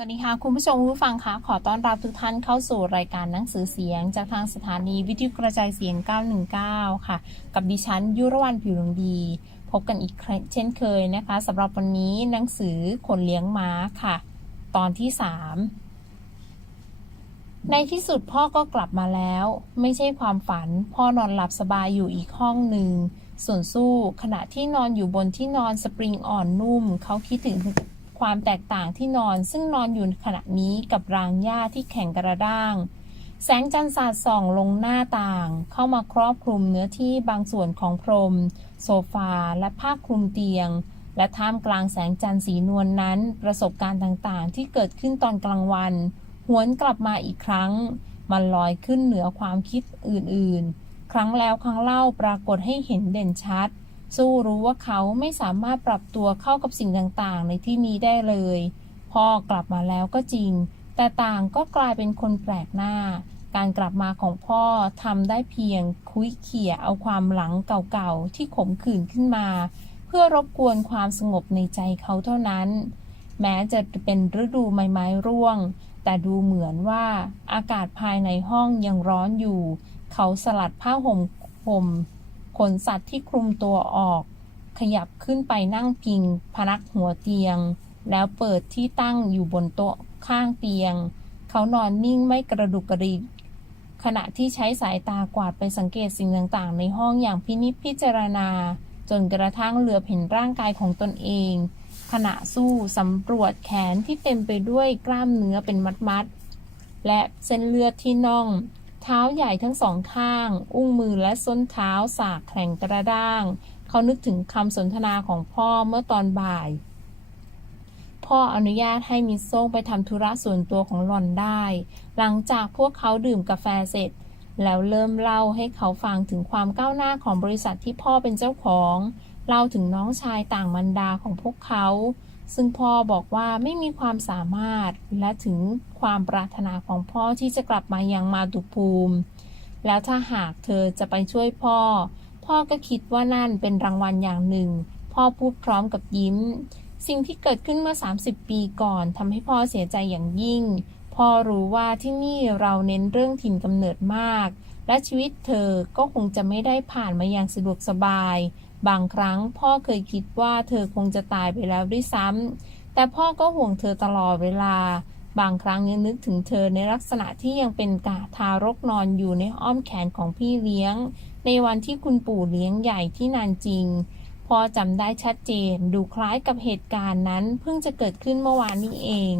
สวัสดีค่ะ คุณผู้ชมผู้ฟังคะขอต้อนรับทุกท่านเข้าสู่รายการหนังสือเสียง จากทางสถานีวิทยุกระจายเสียง 919 ค่ะ กับดิฉันยุรวรรณผิวหลงดี พบกันอีกเช่นเคยนะคะสำหรับวันนี้หนังสือคนเลี้ยงม้าค่ะ ตอนที่ 3 ในที่สุดพ่อก็กลับมาแล้ว ไม่ใช่ความฝัน พ่อนอนหลับสบายอยู่อีกห้องหนึ่งส่วนสู้ขณะที่นอนอยู่บนที่นอนสปริงอ่อนนุ่ม เขาคิดถึง ความแตกต่างที่นอนซึ่งนอนอยู่ขณะนี้กับรางหญ้าที่แข็งกระด้าง แสงจันทร์สาดส่องลงหน้าต่าง เข้ามาครอบคลุมเนื้อที่บางส่วนของพรม โซฟา และผ้าคลุมเตียง และท่ามกลางแสงจันทร์สีนวลนนั้น ประสบการณ์ต่างๆ ที่เกิดขึ้นตอนกลางวัน หวนกลับมาอีกครั้ง มันลอยขึ้นเหนือความคิดอื่นๆ ครั้งแล้วครั้งเล่าปรากฏให้เห็นเด่นชัด สู้รู้ว่าเขาไม่สามารถปรับตัวเข้ากับสิ่งต่างๆ ในที่นี้ได้เลย พ่อกลับมาแล้วก็จริง แต่ต่างก็กลายเป็นคนแปลกหน้า การกลับมาของพ่อทำได้เพียงคุยเขี่ยเอาความหลังเก่าๆ ที่ขมขื่นขึ้นมา เพื่อรบกวนความสงบในใจเขาเท่านั้น แม้จะเป็นฤดูใบไม้ร่วง แต่ดูเหมือนว่าอากาศภายในห้องยังร้อนอยู่ เขาสลัดผ้าห่มห่ม ขนสัตว์ที่คลุมตัวออก ขยับขึ้นไปนั่งพิง พนักหัวเตียง แล้วเปิดที่ตั้งอยู่บนโต๊ะข้างเตียง เขานอนนิ่งไม่กระดุกกระดิกขณะที่ใช้สายตากวาดไปสังเกตสิ่งต่างๆ ในห้องอย่างพินิจพิจารณา จนกระทั่งเหลือบเห็นร่างกายของตนเอง ขณะสู้สำรวจแขนที่เต็มไปด้วยกล้ามเนื้อเป็นมัดๆและเส้นเลือดที่น่อง เท้าใหญ่ทั้งสองข้าง อุ้งมือและส้นเท้าสากแข็งกระด้าง เขานึกถึงคำสนทนาของพ่อเมื่อตอนบ่าย พ่ออนุญาตให้มิโซ่งไปทำธุระส่วนตัวของหล่อนได้ หลังจากพวกเขาดื่มกาแฟเสร็จ แล้วเริ่มเล่าให้เขาฟังถึงความก้าวหน้าของบริษัทที่พ่อเป็นเจ้าของ เล่าถึงน้องชายต่างมันดาของพวกเขา ซึ่งพ่อบอกว่าไม่มีความสามารถและถึงความปรารถนาของพ่อที่จะกลับมายังมาตุภูมิ แล้วถ้าหากเธอจะไปช่วยพ่อ พ่อก็คิดว่านั่นเป็นรางวัลอย่างหนึ่ง พ่อพูดพร้อมกับยิ้ม สิ่งที่เกิดขึ้นเมื่อ 30 ปีก่อนทำให้พ่อเสียใจอย่างยิ่ง พ่อรู้ว่าที่นี่เราเน้นเรื่องถิ่นกำเนิดมาก และชีวิตเธอก็คงจะไม่ได้ผ่านมาอย่างสะดวกสบาย บางครั้งพ่อเคยคิดว่าเธอคงจะตายไปแล้วด้วยซ้ำ แต่พ่อก็ห่วงเธอตลอดเวลา บางครั้งยังนึกถึงเธอในลักษณะที่ยังเป็นกาทารกนอนอยู่ในอ้อมแขนของพี่เลี้ยง ในวันที่คุณปู่เลี้ยงใหญ่ที่นานจริง พอจำได้ชัดเจน ดูคล้ายกับเหตุการณ์นั้น เพิ่งจะเกิดขึ้นเมื่อวานนี้เอง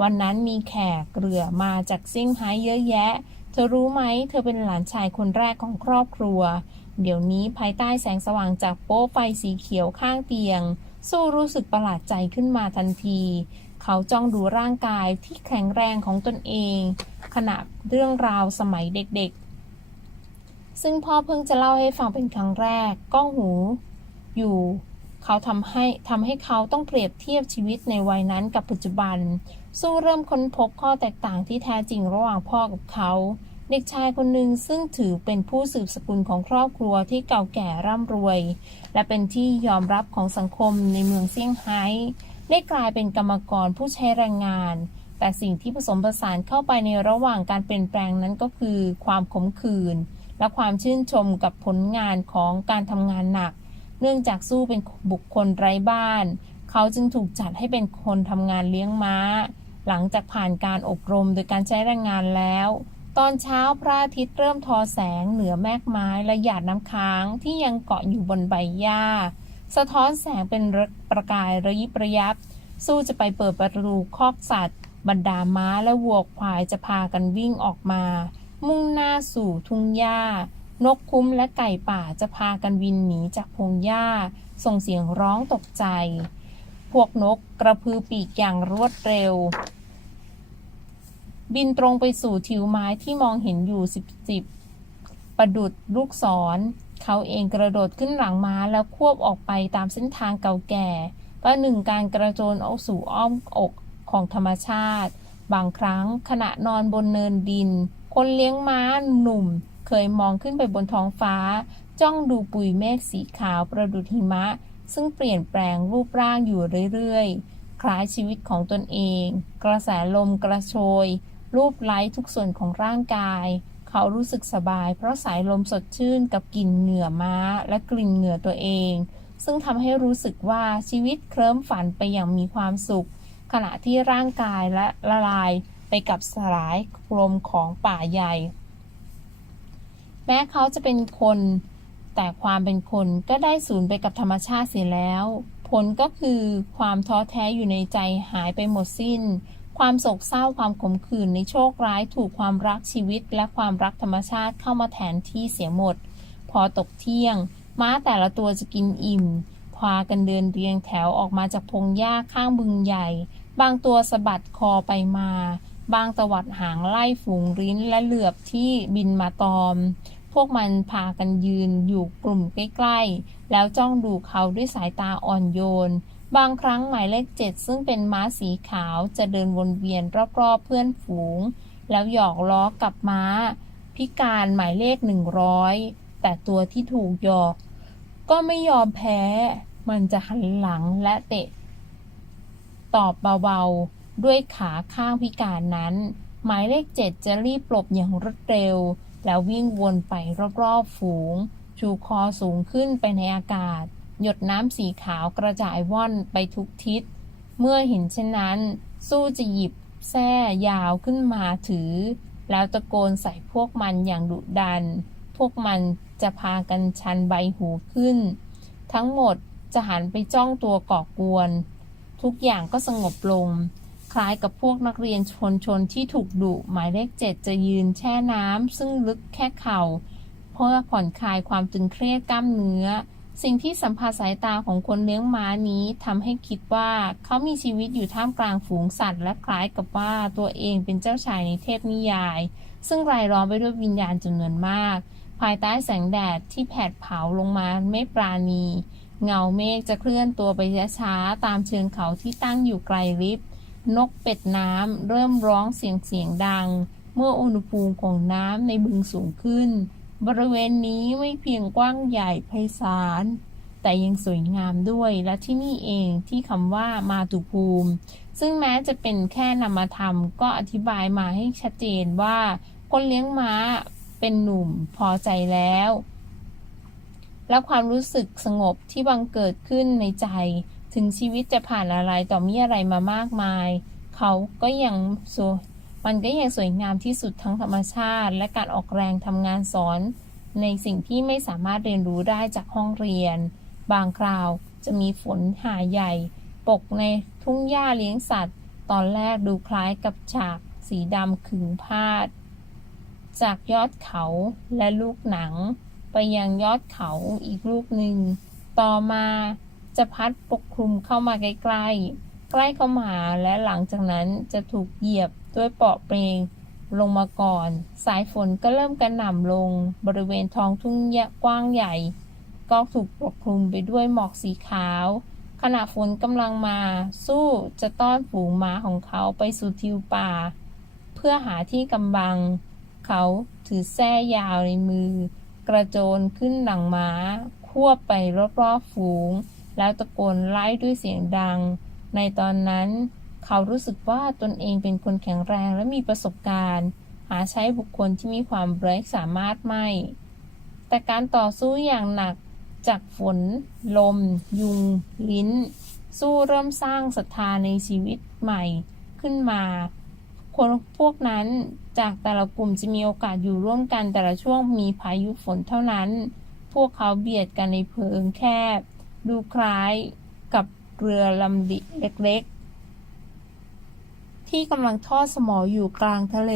วันนั้นมีแขกเรือมาจากเซี่ยงไฮ้เยอะแยะ เธอรู้ไหม เธอเป็นหลานชายคนแรกของครอบครัว เดี๋ยวนี้ภายใต้แสงสว่างจากโป๊ไฟสีเขียวข้างเตียง สู้รู้สึกประหลาดใจขึ้นมาทันที เขาจ้องดูร่างกายที่แข็งแรงของตนเอง ขณะเรื่องราวสมัยเด็กๆ ซึ่งพ่อเพิ่งจะเล่าให้ฟังเป็นครั้งแรก ก้องหูอยู่เขาทำให้ทำให้เขาต้องเปรียบเทียบชีวิตในวัยนั้นกับปัจจุบัน สู้เริ่มค้นพบข้อแตกต่างที่แท้จริงระหว่างพ่อกับเขา เด็กชายคนหนึ่งซึ่งถือเป็นผู้สืบสกุลของครอบครัวที่เก่าแก่ร่ำรวย และเป็นที่ยอมรับของสังคมในเมืองเซี่ยงไฮ้ได้กลายเป็นกรรมกรผู้ใช้แรงงาน แต่สิ่งที่ผสมผสานเข้าไปในระหว่างการเปลี่ยนแปลงนั้นก็คือ ความขมขื่นและความชื่นชมกับผลงานของการทำงานหนัก เนื่องจากสู้เป็นบุคคลไร้บ้าน เขาจึงถูกจัดให้เป็นคนทำงานเลี้ยงม้า หลังจากผ่านการอบรมโดยการใช้แรงงานแล้ว ตอนเช้าพระอาทิตย์เริ่มทอแสงเหนือแมกไม้และหยาดน้ำค้างที่ยังเกาะอยู่บนใบหญ้า สะท้อนแสงเป็นประกายระยิบระยับ สู้จะไปเปิดประตูคอกสัตว์ บรรดาม้าและวัวควายจะพากันวิ่งออกมา มุ่งหน้าสู่ทุ่งหญ้านกคุ้มและไก่ป่าจะพากันวินหนีจากพงหญ้า ส่งเสียงร้องตกใจ พวกนกกระพือปีกอย่างรวดเร็ว บินตรงไปสู่ทิวไม้ที่มองเห็นอยู่สิบสิบประดุดลูกศร เขาเองกระโดดขึ้นหลังม้าแล้วควบออกไปตามเส้นทางเก่าแก่ประหนึ่งการกระโจนออกสู่อ้อมอกของธรรมชาติ บางครั้งขณะนอนบนเนินดิน คนเลี้ยงม้าหนุ่ม เคยมองขึ้นไปบนท้องฟ้า จ้องดูปุยเมฆสีขาวประดุดหิมะ ซึ่งเปลี่ยนแปลงรูปร่างอยู่เรื่อยๆ คล้ายชีวิตของตนเอง กระแสลมกระโชย รูปไล้ทุกส่วนของร่างกาย เขารู้สึกสบาย เพราะสายลมสดชื่นกับกลิ่นเหงื่อม้า และกลิ่นเหงื่อตัวเอง ซึ่งทำให้รู้สึกว่าชีวิตเคลิ้มฝันไปอย่างมีความสุข ขณะที่ร่างกายและละลายไปกับสลายลมของป่าใหญ่ แม้เขาจะเป็นคน แต่ความเป็นคนก็ได้สูญไปกับธรรมชาติเสียแล้ว ผลก็คือความท้อแท้อยู่ในใจหายไปหมดสิ้น ความโศกเศร้าความขมขื่นในโชคร้ายถูกความรักชีวิต และความรักธรรมชาติเข้ามาแทนที่เสียหมด พอตกเที่ยง ม้าแต่ละตัวจะกินอิ่มพากันเดินเรียงแถวออกมาจากพงหญ้าข้างบึงใหญ่ บางตัวสะบัดคอไปมา บางตวัดหางไล่ฝูงริ้นและเหลือบที่บินมาตอม พวกมันพากันยืนอยู่กลุ่มใกล้ๆ แล้วจ้องดูเขาด้วยสายตาอ่อนโยน บางครั้งหมายเลขเจ็ดซึ่งเป็นม้าสีขาวจะเดินวนเวียนรอบๆเพื่อนฝูง แล้วหยอกล้อกับม้า พิการหมายเลขหนึ่งร้อยแต่ตัวที่ถูกหยอก ก็ไม่ยอมแพ้ มันจะหันหลังและเตะ ตอบเบาๆ ด้วยขาข้างพิการนั้น หมายเลขเจ็ดจะรีบปลบอย่างรวดเร็ว แล้ววิ่งวนไปรอบๆฝูง ชูคอสูงขึ้นไปในอากาศ หยดน้ำสีขาวกระจายว่อนไปทุกทิศ เมื่อเห็นเช่นนั้น สู้จะหยิบแส้ยาวขึ้นมาถือ แล้วตะโกนใส่พวกมันอย่างดุดัน พวกมันจะพากันชันใบหูขึ้น ทั้งหมดจะหันไปจ้องตัวก่อกวน ทุกอย่างก็สงบลง คล้ายกับพวกนักเรียนชนชนที่ถูกดุหมายเลขเจ็ดจะยืนแช่น้ำซึ่งลึกแค่เข่า เพื่อผ่อนคลายความตึงเครียดกล้ามเนื้อ สิ่งที่สัมผัสสายตาของคนเลี้ยงม้านี้ทำให้คิดว่าเขามีชีวิตอยู่ท่ามกลางฝูงสัตว์ และคล้ายกับว่าตัวเองเป็นเจ้าชายในเทพนิยาย ซึ่งรายล้อมไปด้วยวิญญาณจำนวนมาก ภายใต้แสงแดดที่แผดเผาลงมาไม่ปราณี เงาเมฆจะเคลื่อนตัวไปช้าๆตามเชิงเขาที่ตั้งอยู่ไกลลิบนกเป็ดน้ำเริ่มร้องเสียงเสียงดัง เมื่ออุณหภูมิของน้ำในบึงสูงขึ้น บริเวณนี้ไม่เพียงกว้างใหญ่ไพศาล แต่ยังสวยงามด้วยและที่นี่เองที่คำว่ามาตุภูมิ ซึ่งแม้จะเป็นแค่นามธรรมก็อธิบายมาให้ชัดเจนว่า คนเลี้ยงม้าเป็นหนุ่มพอใจแล้ว และความรู้สึกสงบที่บังเกิดขึ้นในใจ ถึงชีวิตจะผ่านอะไรต่อมีอะไรมามากมาย เขาก็ยัง มันก็ยังสวยงามที่สุดทั้งธรรมชาติ และการออกแรงทำงานสอน ในสิ่งที่ไม่สามารถเรียนรู้ได้จากห้องเรียน บางคราวจะมีฝนหาใหญ่ ปกในทุ่งหญ้าเลี้ยงสัตว์ ตอนแรกดูคล้ายกับฉากสีดำขึงพาด จากยอดเขาและลูกหนัง ไปยังยอดเขาอีกลูกหนึ่ง ต่อมาจะพัดปกคลุมเข้ามาใกล้ๆ ใกล้เข้ามาและหลังจากนั้นจะถูกเหยียบด้วยเปาะเปรงลงมาก่อน สายฝนก็เริ่มกระหน่ำลง บริเวณท้องทุ่งกว้างใหญ่ ก็ถูกปกคลุมไปด้วยหมอกสีขาว ขณะฝนกำลังมา สู้จะต้อนฝูงม้าของเขาไปสู่ทิวป่า เพื่อหาที่กำบัง เขาถือแส้ยาวในมือ กระโจนขึ้นหลังม้า ควบไปรอบๆฝูง แล้วตะโกนไล่ด้วยเสียงดัง ในตอนนั้น เขารู้สึกว่าตนเองเป็นคนแข็งแรงและมีประสบการณ์ หาใช้บุคคลที่มีความเบรกสามารถไม่ แต่การต่อสู้อย่างหนักจากฝน ลม ยุง ลิ้น สู้เริ่มสร้างศรัทธาในชีวิตใหม่ขึ้นมา คนพวกนั้นจากแต่ละกลุ่มจะมีโอกาสอยู่ร่วมกันแต่ละช่วงมีพายุฝนเท่านั้น พวกเขาเบียดกันในเพิงแคบ ดูคล้ายกับ เรือลำดิเล็กๆ ที่กำลังทอดสมออยู่กลางทะเล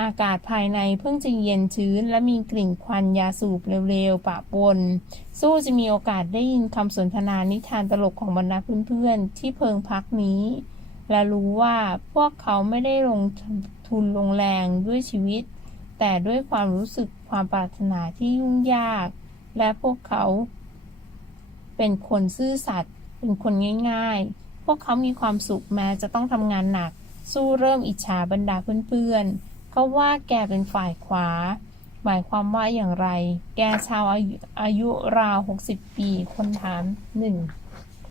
อากาศภายในเพิ่งจะเย็นชื้น และมีกลิ่นควันยาสูบเร็วๆปะปน สู้จะมีโอกาสได้ยินคำสนทนานิทานตลกของบรรดาเพื่อนๆ ที่เพิงพักนี้ และรู้ว่าพวกเขาไม่ได้ลงทุนลงแรงด้วยชีวิต แต่ด้วยความรู้สึกความปรารถนาที่ยุ่งยาก และพวกเขา เป็นคนซื่อสัตย์เป็นคนง่าย ๆ พวกเขามีความสุขแม้จะต้องทำงานหนัก สู้เริ่มอิจฉาบรรดาเพื่อนๆเขาว่าแกเป็นฝ่ายขวา หมายความว่าอย่างไร แกชาวอายุอายุราว60ปี คนถามหนึ่ง